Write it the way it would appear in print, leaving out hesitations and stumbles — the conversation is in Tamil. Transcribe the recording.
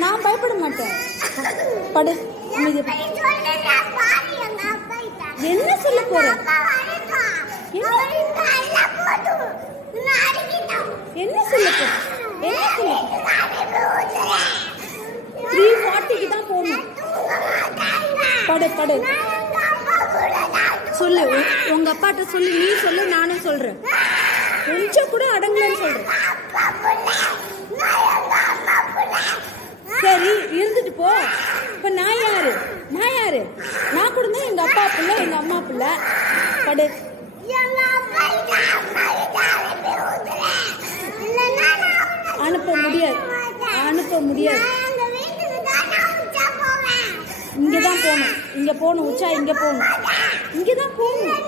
நான் பயப்பட மாட்டேன். படு. என்ன சொல்ல போற? என்ன சொல்ல போற? 3:40க்கு தான் போகணும். படு. சொல்லு, உங்க அப்பாட்ட சொல்லு. நீ சொல்லு, நானும் சொல்றேன். கொஞ்சம் கூட அடங்கலன்னு சொல்றேன். சரி, இருந்துட்டு போ. இப்ப நான் யாரு? நான் கூட தான் எங்க அப்பா பிள்ளை, எங்க அம்மா பிள்ளை. படு. அனுப்ப முடியாது. இங்கதான் போகணும். உச்சா இங்க போகணும். இங்கதான் போகணும்.